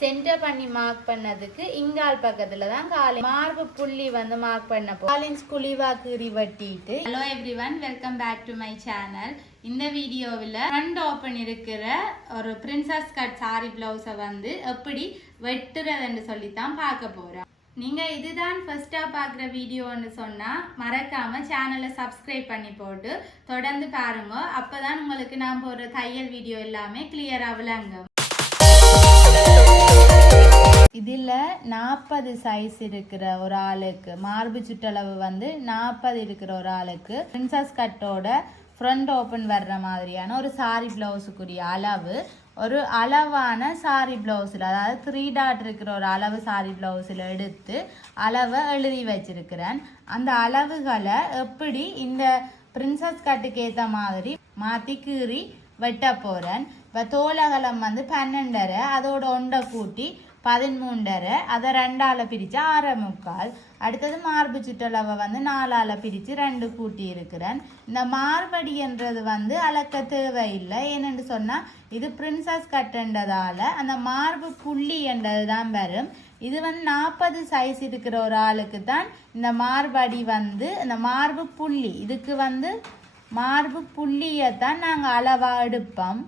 Centre பண்ணி mark பண்ணதுக்கு இங்கால் பக்கத்துல தான் காலை மார்பு புள்ளி வந்து மார்க் பண்ண காலின்ஸ் குழிவா கீறி வெட்டிட்டு. Hello everyone, welcome back to my channel. இந்த வீடியோவில் ஃப்ரண்ட் ஓப்பன் இருக்கிற ஒரு பிரின்சஸ் கட் சாரி பிளவுஸை வந்து எப்படி வெட்டுறதுன்னு சொல்லித்தான் பார்க்க போறோம். நீங்க இதுதான் ஃபர்ஸ்டா பார்க்குற வீடியோன்னு சொன்னா மறக்காம சேனலை சப்ஸ்கிரைப் பண்ணி போட்டு தொடர்ந்து பாருங்க. அப்பதான் உங்களுக்கு நான் போடுற தையல் வீடியோ எல்லாமே கிளியரா விளங்கும். இதில் 40 சைஸ் இருக்கிற ஒரு ஆளுக்கு, மார்பு சுற்றளவு வந்து 40 இருக்கிற ஒரு ஆளுக்கு பிரின்சஸ் கட்டோட ஃப்ரண்ட் ஓப்பன் வர்ற மாதிரியான ஒரு சாரி பிளவுஸுக்குரிய அளவு ஒரு அளவான சாரி பிளவுஸில், அதாவது 3 டாட் இருக்கிற ஒரு அளவு சாரி பிளவுஸில் எடுத்து அளவை எழுதி வச்சிருக்கிறேன். அந்த அளவுகளை எப்படி இந்த பிரின்சஸ் கட்டுக்கு ஏற்ற மாதிரி மாற்றி கீறி வெட்ட போகிறேன். இப்போ தோலகலம் வந்து 12.5, அதோட ஒன்றை கூட்டி 13.5, அதை 2ஆல் பிரித்து 6.25. அடுத்தது மார்பு சுற்றளவை வந்து 4ஆல் பிரித்து 2 கூட்டி இருக்கிறேன். இந்த மார்படின்றது வந்து அளக்க தேவையில்லை. ஏன்னு சொன்னால் இது பிரின்சஸ் கட்டுன்றதால அந்த மார்பு புள்ளி என்றது தான் வரும். இது வந்து 40 சைஸ் இருக்கிற ஒரு ஆளுக்கு தான் இந்த மார்படி வந்து இந்த மார்பு புள்ளி, இதுக்கு வந்து மார்பு புள்ளியை தான் நாங்கள் அளவாக எடுப்போம்.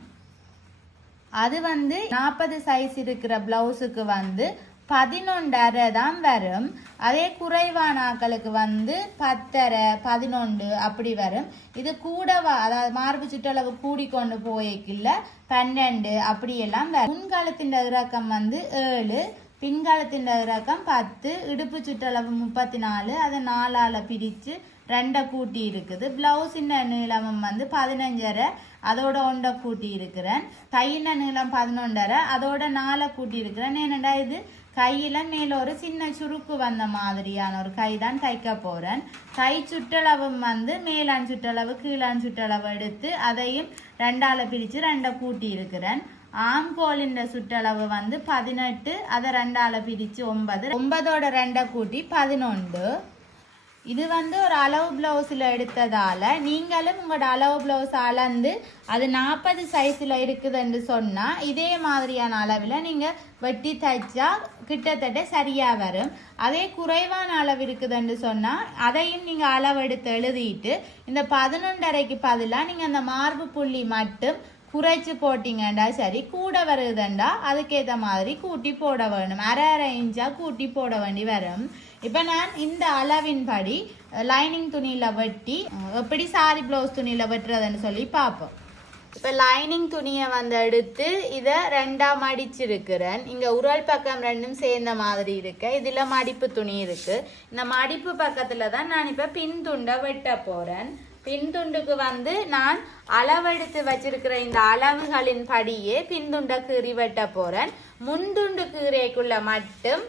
அது வந்து 40 சைஸ் இருக்கிற பிளவுஸுக்கு வந்து 11.5 தான் வரும். அதே குறைவான ஆக்களுக்கு வந்து 10.5, 11 அப்படி வரும். இது கூடவா, அதாவது மார்பு சுற்றளவு கூடிக்கொண்டு போய்க்குள்ள 12 அப்படியெல்லாம் வரும். முன்காலத்தின் இறக்கம் வந்து 7, பின்காலத்தின் இறக்கம் 10, இடுப்பு சுற்றளவு 34, அதை 4ஆல் பிரித்து 2 கூட்டி இருக்குது. பிளவுஸின் நீளமும் வந்து 15.5, அதோட 1 கூட்டி இருக்கிறேன். கையின நீளம் 11.5, அதோட 4 கூட்டி இருக்கிறேன். ஏனெண்டா இது கையில் மேலே ஒரு சின்ன சுருக்கு வந்த மாதிரியான ஒரு கை தான் தைக்க போகிறேன். கை சுற்றளவும் வந்து மேலான் சுற்றளவு கீழான் சுற்றளவு எடுத்து அதையும் 2ஆல் பிரித்து 2 கூட்டி இருக்கிறேன். ஆம்கோலின் சுற்றளவு வந்து 18, அதை 2ஆல் பிரித்து 9, 9ஓட 2 கூட்டி 11. இது வந்து ஒரு அளவு பிளவுஸில் எடுத்ததால் நீங்களும் உங்களோட அளவு பிளவுஸ் அளந்து அது 40 சைஸில் இருக்குதுன்னு சொன்னால் இதே மாதிரியான அளவில் நீங்கள் வெட்டி தைச்சா கிட்டத்தட்ட சரியாக வரும். அதே குறைவான அளவு இருக்குதுன்னு சொன்னால் அதையும் நீங்கள் அளவு எடுத்து எழுதிட்டு இந்த 11.5க்கு பதிலாக நீங்கள் அந்த மார்பு புள்ளி மட்டும் குறைச்சி போட்டிங்கண்டா சரி. கூட வருதுண்டா அதுக்கேற்ற மாதிரி கூட்டி போட வேணும். அரை இன்ச்சாக கூட்டி போட வேண்டி வரும். இப்போ நான் இந்த அளவின்படி லைனிங் துணியில் வெட்டி எப்படி சாரி ப்ளவுஸ் துணியில் வெட்டுறதுன்னு சொல்லி பார்ப்போம். இப்போ லைனிங் துணியை வந்து எடுத்து இதை 2ஆ மடிச்சிருக்கிறேன். இங்கே உரல் பக்கம் 2ம் சேர்ந்த மாதிரி இருக்கு. இதில் மடிப்பு துணி இருக்குது. இந்த மடிப்பு பக்கத்தில் தான் நான் இப்போ பின் துண்டை வெட்ட போகிறேன். பின்துண்டுக்கு வந்து நான் அளவெடுத்து வச்சிருக்கிற இந்த அளவுகளின் படியே பின்துண்டை கீறி வெட்ட போறேன். முன்துண்டு கீரைக்குள்ள மட்டும்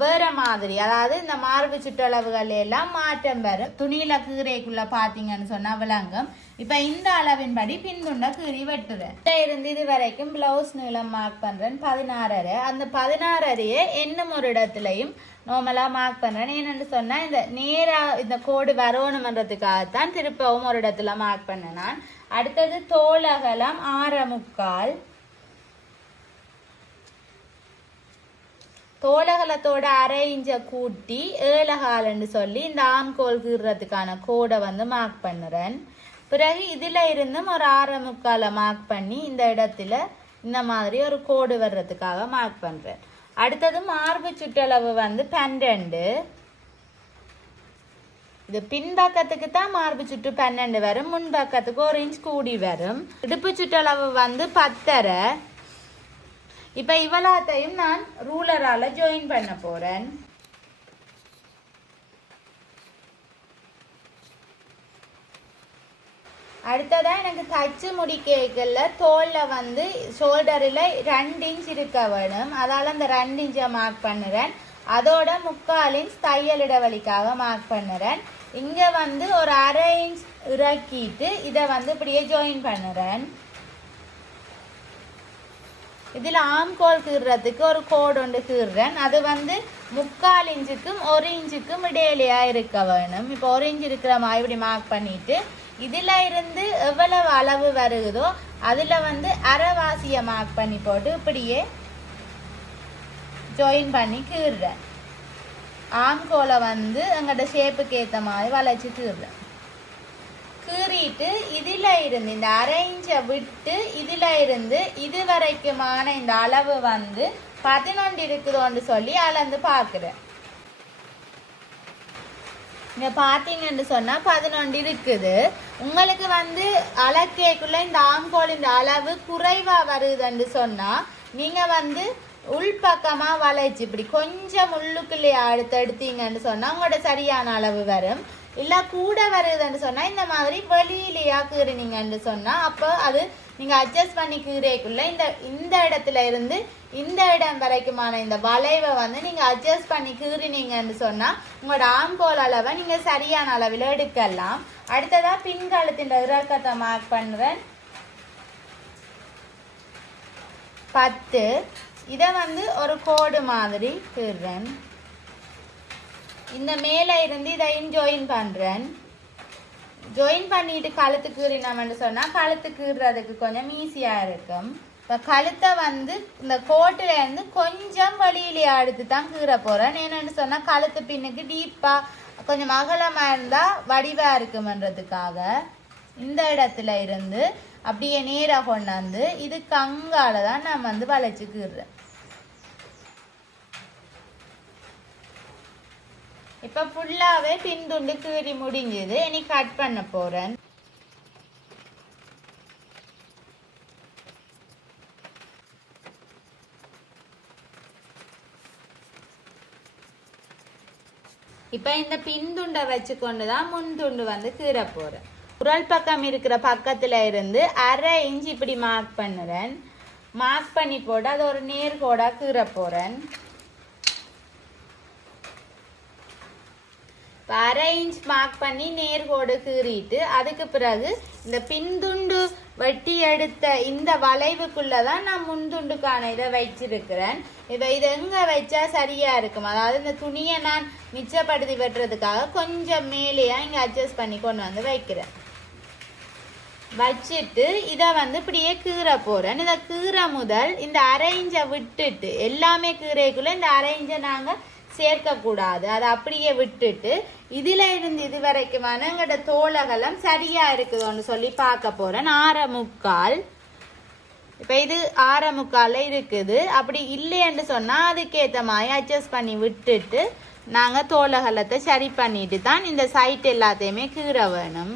வேற மாதிரி, அதாவது இந்த மார்பு சுற்றளவுகள் எல்லாம் மாற்றம் வரும். துணியில கீரைக்குள்ள பாத்தீங்கன்னு சொன்னா விளங்கும். இப்ப இந்த அளவின்படி பின்துண்டை கீறி வெட்டுறேன். இருந்து இது வரைக்கும் பிளவுஸ் நீளம் மார்க் பண்றேன் 16.5. அந்த 16.5 இன்னும் ஒரு இடத்துலையும் நார்மலாக மார்க் பண்ணுறேன். ஏன்னு சொன்னால் இந்த நேராக இந்த கோடு வரணுமன்றதுக்காகத்தான் திருப்பவும் ஒரு இடத்துல மார்க் பண்ணேன் நான். அடுத்தது தோலகலம் 6.25. தோலகலத்தோட அரை இன்ச்சை கூட்டி 7.25 சொல்லி இந்த ஆம்கோல் கீறதுக்கான கோடை வந்து மார்க் பண்ணுறேன். பிறகு இதில் இருந்தும் ஒரு 6.25 மார்க் பண்ணி இந்த இடத்துல இந்த மாதிரி ஒரு கோடு வர்றதுக்காக மார்க் பண்ணுறேன். அடுத்தது மார்பு சுற்றளவு வந்து 12. இது பின்பக்கத்துக்கு தான் மார்பு சுற்று 12 வரும். முன்பக்கத்துக்கு 1 இன்ச் கூடி வரும். இடுப்பு சுற்றளவு வந்து 10.5. இப்போ இவ்வளத்தையும் நான் ரூலரால் ஜாயின் பண்ண போகிறேன். அடுத்ததான் எனக்கு தச்சு முடிக்கல தோலில் வந்து ஷோல்டரில் 2 இன்ச் இருக்க வேணும். அதால் அந்த 2 இன்ச்சை மார்க் பண்ணுறேன். அதோட 3/4 இன்ச் தையல் இடைவெளிக்காக மார்க் பண்ணுறேன். இங்கே வந்து ஒரு அரை இன்ச் இறக்கிட்டு இதை வந்து இப்படியே ஜாயின் பண்ணுறேன். இதில் ஆம்கோல் கீறதுக்கு ஒரு கோடு ஒன்று கீறுறேன். அது வந்து 3/4 இன்ச்சுக்கும் 1 இன்ச்சுக்கும் இடையிலையாக இருக்க வேணும். இப்போ 1 இன்ச் இருக்கிற மாதிரி இப்படி மார்க் பண்ணிவிட்டு இதில் இருந்து எவ்வளவு அளவு வருகுதோ அதில் வந்து அரைவாசியை மார்க் பண்ணி போட்டு இப்படியே ஜாயின் பண்ணி கீறுறேன். ஆம்கோலை வந்து எங்கள்கிட்ட ஷேப்புக்கு ஏற்ற மாதிரி வளைச்சி கீறுறேன். கீறிட்டு இதில் இருந்து இந்த 1/2 இன்ச்சை விட்டு இதில் இருந்து இது வரைக்குமான இந்த அளவு வந்து 11 இருக்குதோன்னு சொல்லி அளந்து பார்க்குறேன். இங்கே பார்த்தீங்கன்னு சொன்னால் 11 இருக்குது. உங்களுக்கு வந்து அளக்கேக்குள்ள இந்த ஆம்கோலின் அளவு குறைவாக வருதுன்னு சொன்னால் நீங்கள் வந்து உள்பக்கமாக வளைச்சி இப்படி கொஞ்சம் உள்ளுக்குள்ளேயே எடுத்தீங்கன்னு சொன்னால் உங்களோட சரியான அளவு வரும். இல்லை கூட வருதுன்னு சொன்னால் இந்த மாதிரி வெளியிலையா கீறினீங்கன்னு சொன்னால் அப்போ அது நீங்கள் அட்ஜஸ்ட் பண்ணி கீரைக்குள்ளே இந்த இடத்துல இருந்து இந்த இடம் வரைக்குமான இந்த வளைவை வந்து நீங்கள் அட்ஜஸ்ட் பண்ணி கீறினீங்கன்னு சொன்னால் உங்களோட ஆம்கோல் அளவை நீங்கள் சரியான அளவில் எடுக்கலாம். அடுத்ததாக பின்காலத்தின் இறக்கத்தை மார்க் பண்ணுறேன் 10. இதை வந்து ஒரு கோடு மாதிரி கீறுறேன். இந்த மேலே இருந்து இதையும் ஜாயின் பண்ணுறேன். ஜாயின் பண்ணிட்டு கழுத்து கீறினோம்னு சொன்னால் கழுத்து கீறுறதுக்கு கொஞ்சம் ஈஸியாக இருக்கும். இப்போ கழுத்தை வந்து இந்த கோட்டில் இருந்து கொஞ்சம் வழியிலேயே எடுத்து தான் கீற போகிறேன். என்னென்னு சொன்னால் கழுத்து பின்னுக்கு டீப்பாக கொஞ்சம் அகலமாக இருந்தால் வடிவாக இருக்குமன்றதுக்காக இந்த இடத்துல இருந்து அப்படியே நேராக கொண்டாந்து இதுக்கு அங்கால தான் நான் வந்து வளைச்சி கீறுறேன். இப்போ ஃபுல்லாகவே பின்துண்டு கீறி முடிஞ்சது. இனி கட் பண்ண போகிறேன். இப்போ இந்த பின்துண்டை வச்சு கொண்டு தான் முன்துண்டு வந்து கீற போகிறேன். உரல் பக்கம் இருக்கிற பக்கத்தில் இருந்து 1/2 இன்ச் இப்படி மார்க் பண்ணுறேன். மார்க் பண்ணி போட்டு அது ஒரு நேர்கோடாக கீற போகிறேன். 1/2 இன்ச் மார்க் பண்ணி நேர்கோடு கீறிட்டு அதுக்கு பிறகு இந்த பின்துண்டு வெட்டி எடுத்த இந்த வளைவுக்குள்ளே தான் நான் முன்துண்டுக்கான இதை வச்சிருக்கிறேன். இப்போ இதை எங்கே வச்சா சரியாக இருக்கும், அதாவது இந்த துணியை நான் மிச்சப்படுத்தி வெட்டுறதுக்காக கொஞ்சம் மேலேயா இங்கே அட்ஜஸ்ட் பண்ணி கொண்டு வந்து வைக்கிறேன். வச்சுட்டு இதை வந்து இப்படியே கீற போகிறேன். இதை கீற முதல் இந்த 1/2 இன்ச்சை விட்டுட்டு எல்லாமே கீரைக்குள்ளே இந்த 1/2 இன்ச்சை நாங்கள் சேர்க்கக்கூடாது. அதை அப்படியே விட்டுட்டு இதில் இருந்து இது வரைக்குமான எங்களோட தோலகலம் சரியாக இருக்குதோன்னு சொல்லி பார்க்க போகிறேன். 6.25. இப்போ இது 6.25 இருக்குது. அப்படி இல்லைன்னு சொன்னால் அதுக்கேற்ற மாதிரி அட்ஜஸ்ட் பண்ணி விட்டுட்டு நாங்கள் தோலகலத்தை சரி பண்ணிட்டு தான் இந்த சைட் எல்லாத்தையுமே கீற வேணும்.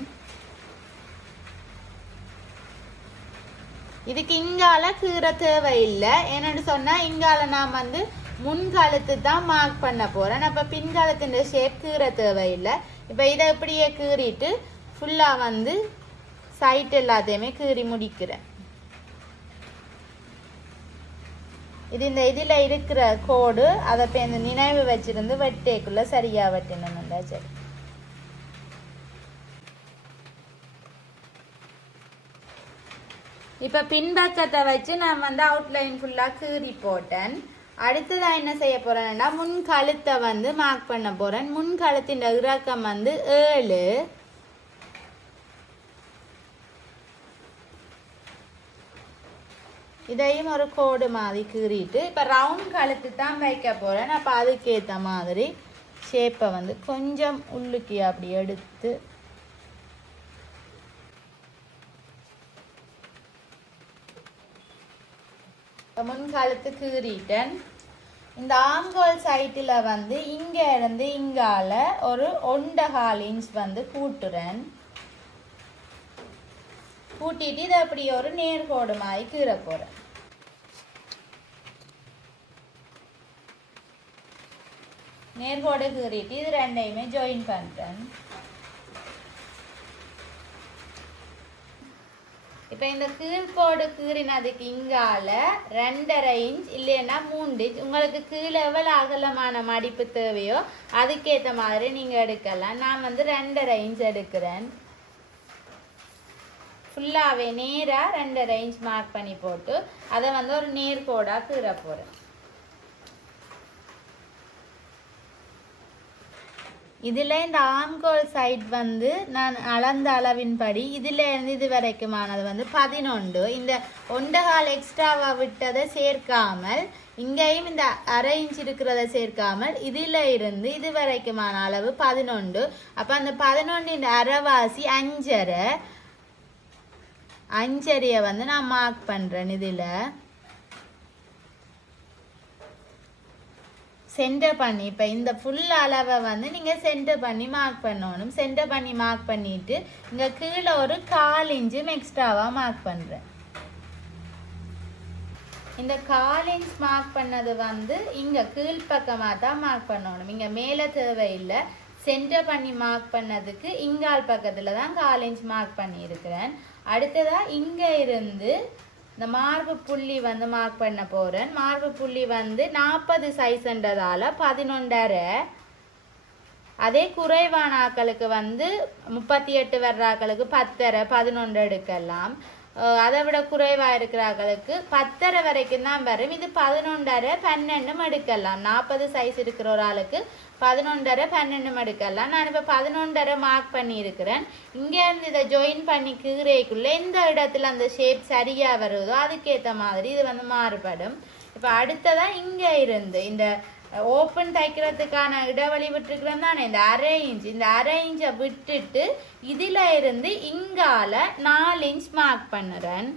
இதுக்கு இங்கால கீற தேவையில்லை. என்னென்னு சொன்னால் இங்கால நான் வந்து முன்காலத்து தான் மார்க் பண்ண போகிறேன். அப்போ பின்காலத்தின் ஷேப் கீற தேவையில்லை. இப்போ இதை இப்படியே கீறிட்டு ஃபுல்லாக வந்து சைட் எல்லாத்தையுமே கீறி முடிக்கிறேன். இது இந்த இதில் இருக்கிற கோடு அதை இப்போ இந்த நினைவு வச்சிருந்து வெட்டேக்குள்ளே சரியாக வெட்டணும்டா. சரி, இப்போ பின்பக்கத்தை வச்சு நான் வந்து அவுட்லைன் ஃபுல்லாக கீறி போட்டேன். அடுத்ததாக என்ன செய்ய போகிறேன்னா முன் கழுத்தை வந்து மார்க் பண்ண போகிறேன். முன் கழுத்தின் இறக்கம் வந்து 7. இதையும் ஒரு கோடு மாதிரி கீறிட்டு இப்போ ரவுண்ட் கழுத்து தான் வைக்க போகிறேன். அப்போ அதுக்கேற்ற மாதிரி ஷேப்பை வந்து கொஞ்சம் உள்ளுக்கு அப்படி எடுத்து முன்காலத்து கீறிட்டேன். இந்த ஆம்கோல் சைட்டில் வந்து இங்கே இருந்து இங்கால ஒரு 1.25 இன்ச் வந்து கூட்டுறேன். கூட்டிட்டு இதை அப்படி ஒரு நேர்கோடு மாதிரி கீற போகிறேன். நேர்கோடு கீறிட்டு இது ரெண்டையுமே ஜாயின் பண்ணுறேன். இப்போ இந்த கீழ்கோடு கீறினதுக்கு இங்கால 2.5 இன்ச் இல்லைன்னா 3 இன்ச் உங்களுக்கு கீழே எவ்வளோ அகலமான மடிப்பு தேவையோ அதுக்கேற்ற மாதிரி நீங்கள் எடுக்கலாம். நான் வந்து 2.5 இன்ச் எடுக்கிறேன். ஃபுல்லாகவே நேராக 2.5 இன்ச் மார்க் பண்ணி போட்டு அதை வந்து ஒரு நேர்கோடாக கீற போகிறேன். இதில் இந்த ஆம்கோல் சைட் வந்து நான் அளந்த அளவின்படி இதில் இருந்து இது வரைக்குமானது வந்து 11. இந்த 1/4 எக்ஸ்ட்ராவா விட்டதை சேர்க்காமல் இங்கேயும் இந்த அரை இன்ச் இருக்கிறத சேர்க்காமல் இதில் இருந்து இது வரைக்குமான அளவு 11. அப்போ அந்த 11 அரைவாசி 5.5 வந்து நான் மார்க் பண்ணுறேன். இதில் சென்டர் பண்ணி இப்போ இந்த ஃபுல் அளவை வந்து நீங்கள் சென்டர் பண்ணி மார்க் பண்ணணும். சென்டர் பண்ணி மார்க் பண்ணிவிட்டு இங்கே கீழே ஒரு 1/4 இன்ச்சும் எக்ஸ்ட்ராவாக மார்க் பண்ணுறேன். இந்த 1/4 இன்ச் மார்க் பண்ணது வந்து இங்கே கீழ்ப்பக்கமாக தான் மார்க் பண்ணணும். இங்கே மேலே தேவையில்லை. சென்டர் பண்ணி மார்க் பண்ணதுக்கு இங்கால் பக்கத்தில் தான் 1/4 இன்ச் மார்க் பண்ணியிருக்கிறேன். அடுத்ததாக இங்கே இருந்து இந்த மார்பு புள்ளி வந்து மார்க் பண்ண போகிறேன். மார்பு புள்ளி வந்து 40 சைஸ்ன்றதால 11.5. அதே குறைவான ஆக்களுக்கு வந்து 38 வர்ற ஆக்களுக்கு 10.5 11 எடுக்கலாம். அதை விட குறைவாக இருக்கிற ஆக்களுக்கு 10.5 வரைக்கும் தான் வரும். இது 11.5 12 எடுக்கலாம். 40 சைஸ் இருக்கிற ஒரு ஆளுக்கு 11.5 12 எடுக்கலாம். நான் இப்போ 11.5 மார்க் பண்ணியிருக்கிறேன். இங்கேருந்து இதை ஜாயின் பண்ணி கீரைக்குள்ளே எந்த இடத்துல அந்த ஷேப் சரியாக வருதோ அதுக்கேற்ற மாதிரி இது வந்து மாறுபடும். இப்போ அடுத்ததான் இங்கே இருந்து இந்த ஓப்பன் தைக்கிறதுக்கான இடைவெளி விட்டுருக்கிறேன் தானே, இந்த அரை இன்ச், இந்த அரை இன்ச்சை விட்டுட்டு இதில் இருந்து இங்கால 4 இன்ச் மார்க் பண்ணுறேன்.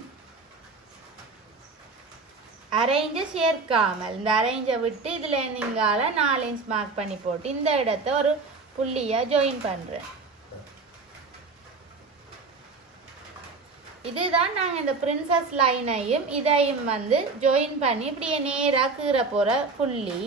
அரை இன்ச்சை சேர்க்காமல் இந்த அரை இன்ச்சை விட்டு இதில் இருந்து இங்கால 4 இன்ச் மார்க் பண்ணி போட்டு இந்த இடத்த ஒரு புள்ளியாக ஜாயின் பண்ணுறேன். இதுதான் நாங்கள் இந்த பிரின்சஸ் லைனையும் இதையும் வந்து ஜாயின் பண்ணி இப்படியே நேராக கீற போகிற புள்ளி.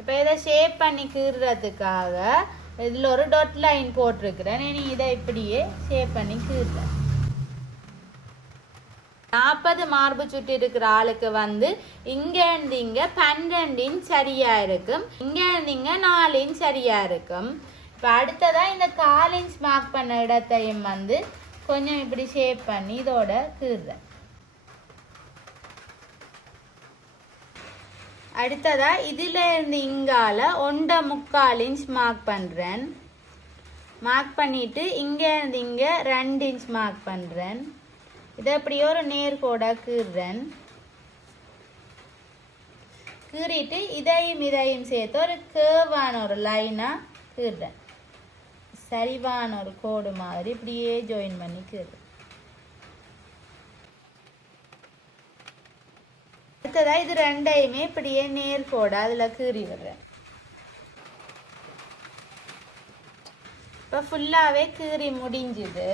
இப்போ இதை ஷேப் பண்ணி கீறுறதுக்காக இதில் ஒரு டாட் லைன் போட்டிருக்கிறேன். நீ இதை இப்படியே ஷேப் பண்ணி கீறுறேன். 40 மார்பு சுற்றி இருக்கிற ஆளுக்கு வந்து இங்கேருந்து இங்கே 12 இன்ச் சரியாக இருக்கும். இங்கேருந்து இங்கே 4 இன்ச் சரியாக இருக்கும். இப்போ அடுத்ததாக இந்த 1/4 இன்ச் மார்க் பண்ண இடத்தையும் வந்து கொஞ்சம் இப்படி ஷேப் பண்ணி இதோட கீறுறேன். அடுத்ததா இதில் இருந்து இங்கால 1.25 இன்ச் மார்க் பண்ணுறேன். மார்க் பண்ணிவிட்டு இங்கே இருந்து இங்கே 2 இன்ச் மார்க் பண்ணுறேன். இதை அப்படியே ஒரு நேர்கோடாக கீறுறேன். கீறிட்டு இதையும் சேர்த்து ஒரு கேர்வான ஒரு லைனாக கீறுறேன். சரிவான ஒரு கோடு மாதிரி இப்படியே ஜாயின் பண்ணி கீறுறேன். அடுத்ததா இது ரெண்டையுமே இப்படியே நேர்கோட அதில் கீறி விடுறேன். இப்போ ஃபுல்லாகவே கீறி முடிஞ்சுது.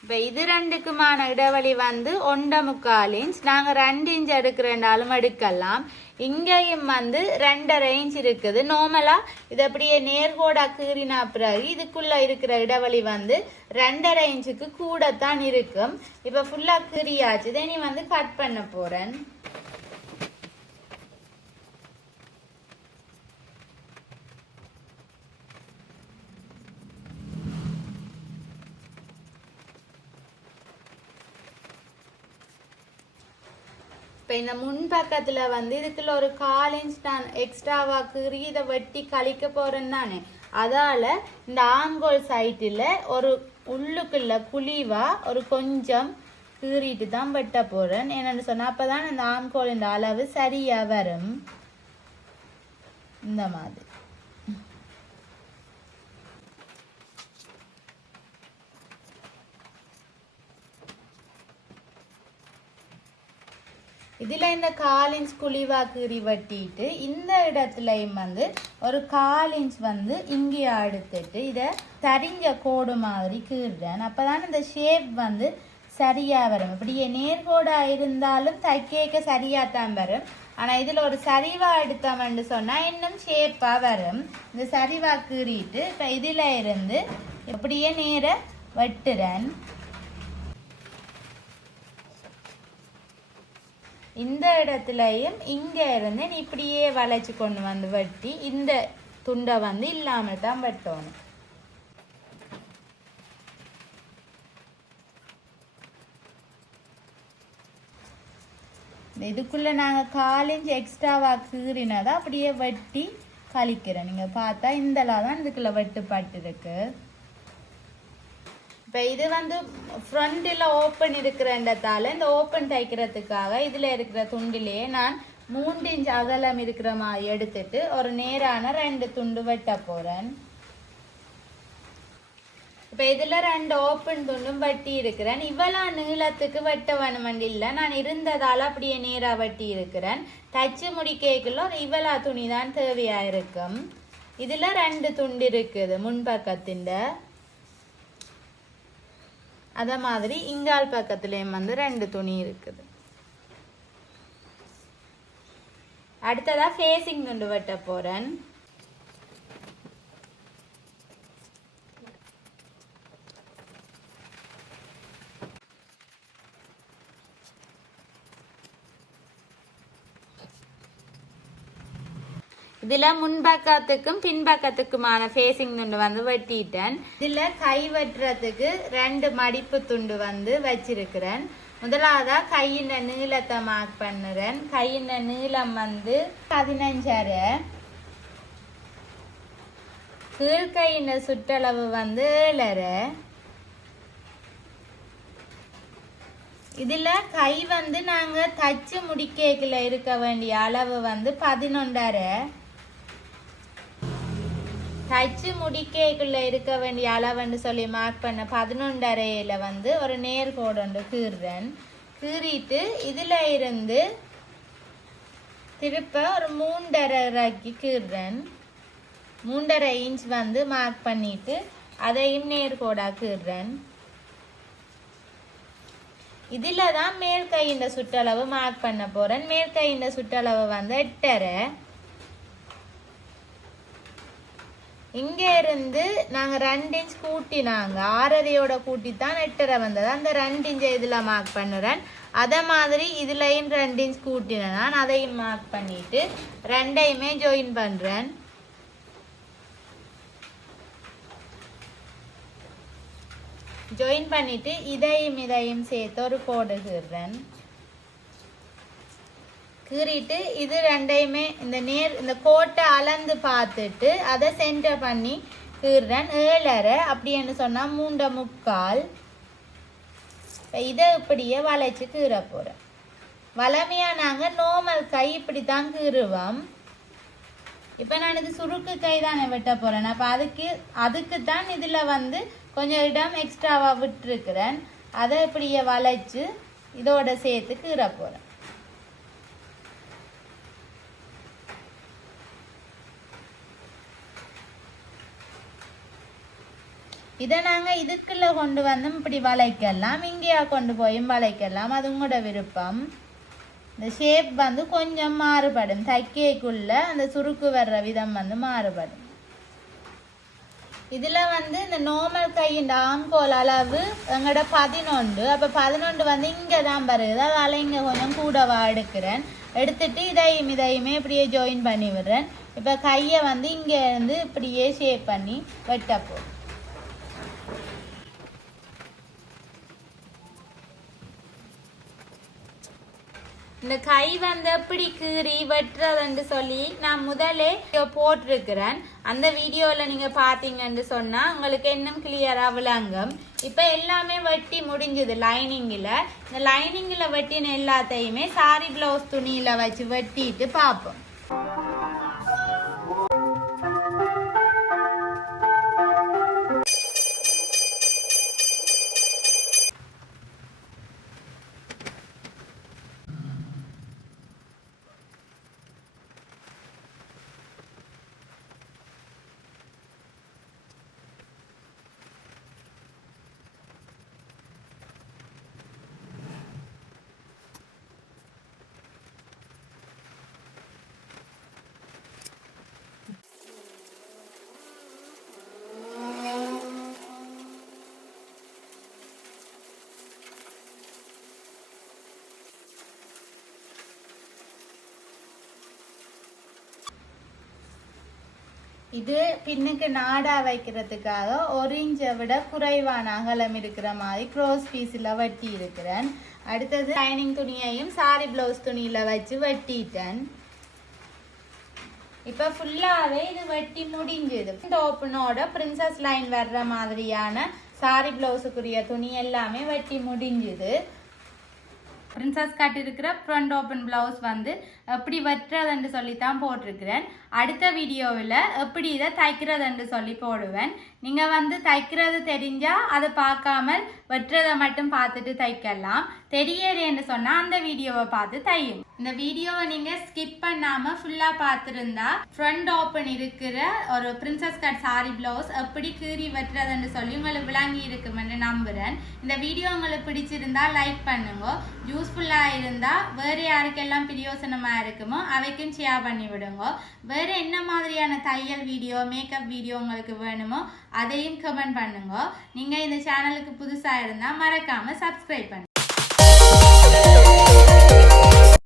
இப்போ இது ரெண்டுக்குமான இடைவெளி வந்து 1.25 இன்ச். நாங்கள் 2 இன்ச் எடுக்கிறனாலும் எடுக்கலாம். இங்கேயும் வந்து 2.5 இன்ச் இருக்குது. நார்மலாக இது அப்படியே நேர்கோடாக கீறினா பிறகு இதுக்குள்ளே இருக்கிற இடைவெளி வந்து 2.5 இன்ச்சுக்கு கூடத்தான் இருக்கும். இப்போ ஃபுல்லாக கீறியாச்சு. இதை நீ வந்து கட் பண்ண போகிறேன். இப்போ இந்த முன்பக்கத்தில் வந்து இதுக்குள்ள ஒரு 1/4 இன்ச் நான் எக்ஸ்ட்ராவாக கீறி இதை வெட்டி கழிக்க போகிறேன்னு தானே, அதால் இந்த ஆங்கோல் சைட்டில் ஒரு உள்ளுக்குள்ள குழிவாக ஒரு கொஞ்சம் கீறிட்டு தான் வெட்ட போகிறேன். என்னென்னு சொன்னால் அப்போ தான் இந்த ஆங்கோலின் அளவு சரியாக வரும். இந்த மாதிரி இதில் இந்த 1/4 இன்ச் குழிவாக கீறி வெட்டிட்டு இந்த இடத்துலையும் வந்து ஒரு 1/4 இன்ச் வந்து இங்கே எடுத்துட்டு இதை சரிஞ்ச கோடு மாதிரி கீறுறேன். அப்போ தான் இந்த ஷேப் வந்து சரியாக வரும். இப்படியே நேர்கோடாக இருந்தாலும் தைக்க சரியாக தான் வரும். ஆனால் இதில் ஒரு சரிவாக எடுத்தோம்னு சொன்னால் இன்னும் ஷேப்பாக வரும். இந்த சரிவாக கீறிட்டு இப்போ இதில் இருந்து இப்படியே நேர வெட்டுறேன். இந்த இடத்துலையும் இங்கே இருந்து இப்படியே வளைச்சி கொண்டு வந்து வெட்டி இந்த துண்டை வந்து இல்லாமல் தான் வெட்டணும். இதுக்குள்ளே நாங்கள் 1/4 இன்ச் எக்ஸ்ட்ராவாக கீறினதை அப்படியே வெட்டி கழிக்கிறேன். நீங்கள் பார்த்தா இந்தளவு தான் இதுக்குள்ளே வெட்டுப்பட்டிருக்கு. இப்போ இது வந்து ஃப்ரண்டில் ஓப்பன் இருக்கிறதால இந்த ஓப்பன் தைக்கிறதுக்காக இதில் இருக்கிற துண்டிலேயே நான் 3 இன்ச் அகலம் இருக்கிற மாதிரி எடுத்துட்டு ஒரு நேரான 2 துண்டு வெட்ட போகிறேன். இப்போ இதில் 2 ஓப்பன் துண்டும் வெட்டி இருக்கிறேன். இவ்வளோ நீளத்துக்கு வெட்ட வேணுமெண்டு இல்லை, நான் இருந்ததால் அப்படியே நேராக வெட்டி இருக்கிறேன். தச்சு முடிக்கக்குள்ள இவ்வளோ துணி தான் தேவையாக இருக்கும். இதில் 2 துண்டு இருக்குது முன்பக்கத்தின். அதே மாதிரி இங்கால் பக்கத்துலேயும் வந்து 2 துணி இருக்குது. அடுத்ததாக ஃபேஸிங் துண்டு வெட்ட போகிறேன். இதில் முன்பக்கத்துக்கும் பின்பக்கத்துக்குமான ஃபேஸிங் துண்டு வந்து வெட்டிட்டேன். இதில் கை வெட்டுறதுக்கு 2 மடிப்பு துண்டு வந்து வச்சிருக்கிறேன். முதலாவதாக கையின் நீளத்தை மார்க் பண்ணுறேன். கையின் நீளம் வந்து 15. கீழ்கையின் சுற்றளவு வந்து 7. இதில் கை வந்து நாங்கள் தச்சு முடிக்கல இருக்க வேண்டிய அளவு வந்து 11. தச்சு முடிக்கக்குள்ள இருக்க வேண்டிய அளவுன்னு சொல்லி மார்க் பண்ண 11.5 வந்து ஒரு நேர்கோடு ஒன்று கீறுறேன். கீறிட்டு இதில் இருந்து திருப்ப ஒரு 3.5 கீறுறேன். 3.5 இன்ச் வந்து மார்க் பண்ணிட்டு அதையும் நேர்கோடாக கீறுறேன். இதில் தான் மேற்கையின் சுற்றளவு மார்க் பண்ண போகிறேன். மேற்கையின் சுற்றளவு வந்து 8.5. இங்கே இருந்து நாங்கள் 2 இன்ச் கூட்டினாங்க, 6.5யோட கூட்டி தான் 8.5 வந்தது. அந்த 2 இன்ச்சை இதில் மார்க் பண்ணுறேன். அதே மாதிரி இதுலையும் 2 இன்ச் கூட்டினேன். நான் அதையும் மார்க் பண்ணிட்டு 2ஐயுமே ஜாயின் பண்ணுறேன். ஜாயின் பண்ணிட்டு இதையும் சேர்த்து ஒரு கோடு கீறுறேன். கீறிட்டு இது 2ஐயுமே இந்த கோட்டை அளந்து பார்த்துட்டு அதை சென்டர் பண்ணி கீறுறேன். 7.5 அப்படின்னு சொன்னால் 3.75. இதை இப்படியே வளைச்சு கீற போகிறேன். வளமையாக நாங்கள் நார்மல் கை இப்படி தான் கீறுவோம். இப்போ நான் இது சுருக்கு கை தானே வெட்ட போகிறேன். அப்போ அதுக்கு தான் இதில் வந்து கொஞ்சம் இடம் எக்ஸ்ட்ராவாக விட்டுருக்குறேன். அதை இப்படியே வளைச்சு இதோட சேர்த்து கீற போகிறேன். இதை நாங்கள் இதுக்குள்ளே கொண்டு வந்து இப்படி வளைக்கலாம், இங்கேயா கொண்டு போயும் வளைக்கலாம், அது உங்களோட விருப்பம். இந்த ஷேப் வந்து கொஞ்சம் மாறுபடும். தைக்கைக்குள்ள அந்த சுருக்கு வர்ற விதம் வந்து மாறுபடும். இதில் வந்து இந்த நார்மல் கையின் ஆம்கோல் அளவு எங்களோட 11. அப்போ 11 வந்து இங்கே தான் வருது. அதால் இங்கே கொஞ்சம் கூடவா எடுக்கிறேன். எடுத்துட்டு இதையுமே இப்படியே ஜாயின் பண்ணி விடுறேன். இப்போ கையை வந்து இங்கே இருந்து இப்படியே ஷேப் பண்ணி வெட்டப்போ. இந்த கை வந்து எப்படி கீறி வெட்டுறதுன்னு சொல்லி நான் முதலே போட்டிருக்கிறேன். அந்த வீடியோவில் நீங்கள் பார்த்தீங்கன்னு சொன்னால் உங்களுக்கு இன்னும் கிளியராக விளங்கும். இப்போ எல்லாமே வெட்டி முடிஞ்சது. லைனிங்கில் இந்த லைனிங்கில் வெட்டின எல்லாத்தையுமே சாரி ப்ளவுஸ் துணியில் வச்சு வெட்டிட்டு பார்ப்போம். இது பின்னுக்கு நாடா வைக்கிறதுக்காக 1 இன்ச்சை விட குறைவான அகலம் இருக்கிற மாதிரி க்ரோஸ் பீஸில் வெட்டி இருக்கிறேன். அடுத்தது லைனிங் துணியையும் சாரி பிளவுஸ் துணியில வச்சு வெட்டிட்டேன். இப்போ ஃபுல்லாகவே இது வெட்டி முடிஞ்சுது. ஓப்பனோட பிரின்சஸ் லைன் வர்ற மாதிரியான சாரி பிளவுஸுக்குரிய துணி எல்லாமே வெட்டி முடிஞ்சுது. பிரின்சஸ் கட் இருக்கிற ஃப்ரண்ட் ஓப்பன் பிளவுஸ் வந்து எப்படி வெட்டுறதுன்னு சொல்லித்தான் போட்டிருக்கிறேன். அடுத்த வீடியோவில் எப்படி இதை தைக்கிறதுன்னு சொல்லி போடுவேன். நீங்கள் வந்து தைக்கிறது தெரிஞ்சால் அதை பார்க்காமல் வெட்டுறதை மட்டும் பார்த்துட்டு தைக்கலாம். தெரியலேன்னு சொன்னால் அந்த வீடியோவை பார்த்து தையும். இந்த வீடியோவை நீங்கள் ஸ்கிப் பண்ணாமல் ஃபுல்லாக பார்த்துருந்தா ஃப்ரண்ட் ஓப்பன் இருக்கிற ஒரு பிரின்சஸ் கட் சாரி பிளவுஸ் எப்படி கீறி வெட்டுறதுன்னு சொல்லி உங்களுக்கு விளங்கி இருக்குமென்னு நம்புகிறேன். இந்த வீடியோ உங்களுக்கு பிடிச்சிருந்தா லைக் பண்ணுங்க. யூஸ்ஃபுல்லாக இருந்தால் வேறு யாருக்கெல்லாம் பிரயோசனமாக இருக்குமோ அவைக்கும் ஷேர் பண்ணி விடுங்க. வேறு என்ன மாதிரியான தையல் வீடியோ மேக்கப் வீடியோ உங்களுக்கு வேணுமோ அதையும் கமெண்ட் பண்ணுங்க. நீங்கள் இந்த சேனலுக்கு புதுசாக இருந்தால் மறக்காமல் சப்ஸ்கிரைப் பண்ணுங்க.